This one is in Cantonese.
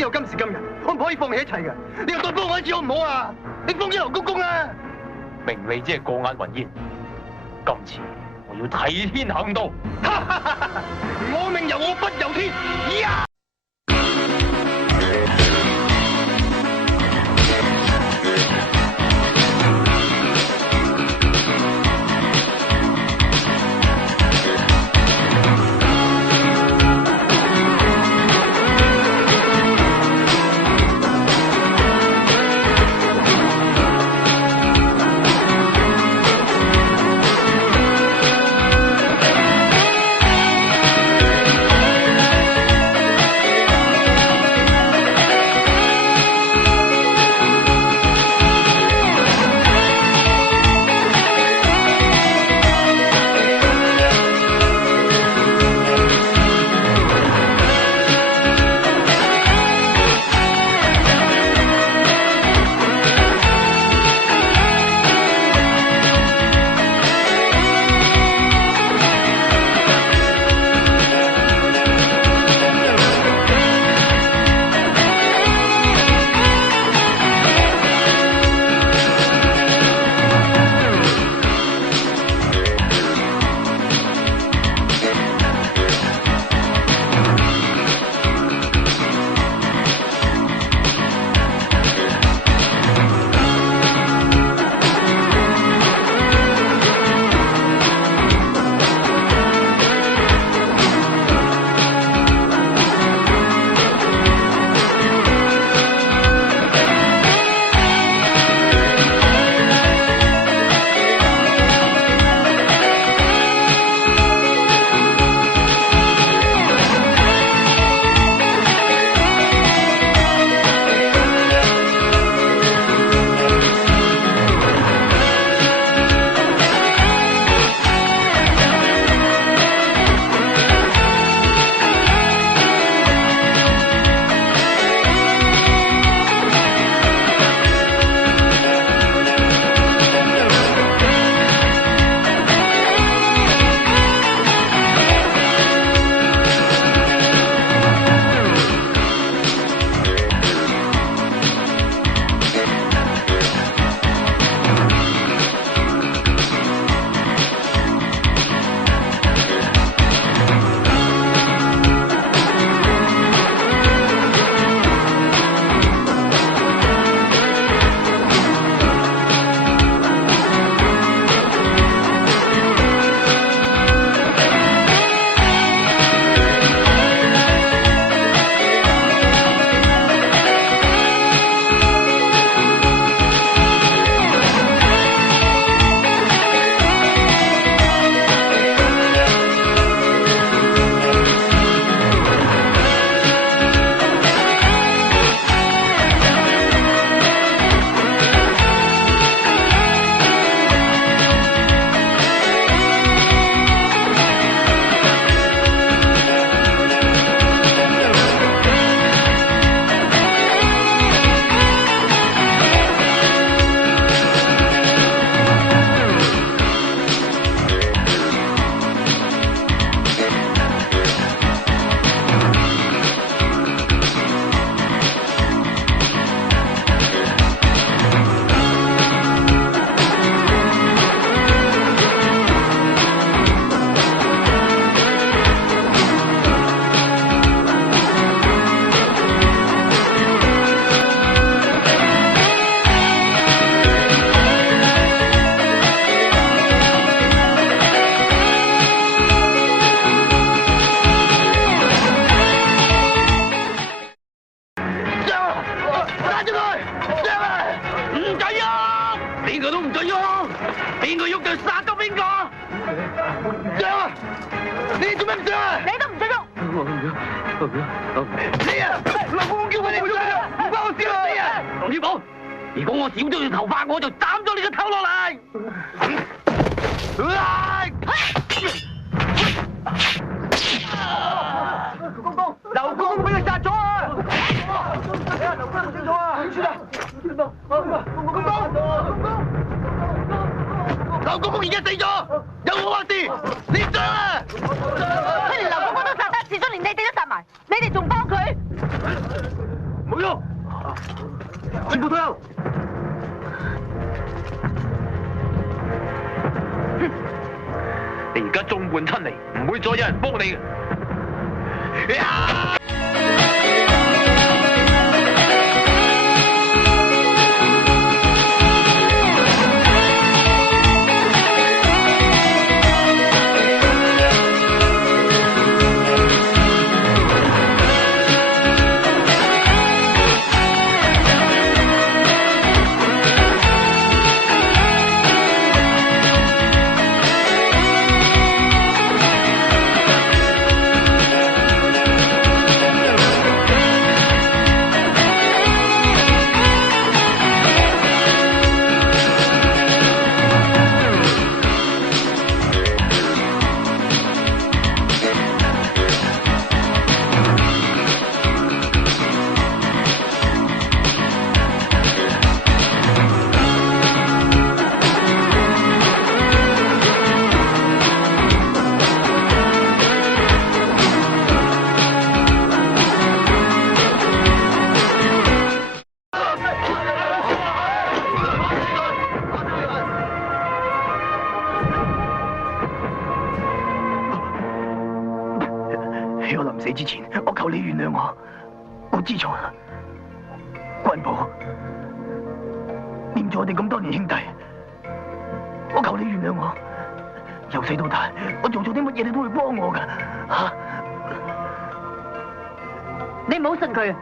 只有今時今日，我唔可以放棄一切嘅。你又再幫我一次好唔好啊？你放咗劉公公啊！明你只係過眼雲煙，今次我要替天行道。我命由我不由天。呀！你啊，劉公公叫我哋唔做，唔關我事啊！你啊，黃小寶，如果我少咗條頭髮，我就斬咗你個頭落嚟！公公，劉公公俾佢殺咗啊！你啊，劉公公清楚啊！點算啊？公公，劉公公而家死咗，有我話事，你上啊！佢連劉公公都殺得，至少連你哋都殺埋，你哋仲幫佢？退後！你而家眾叛親離，唔會再有人幫你嘅。喺我臨死之前，我求你原諒我，我知錯啦。關寶，念咗我哋咁多年兄弟，我求你原諒我。由細到大，我做咗啲乜嘢你都會幫我噶吓。你唔好信佢。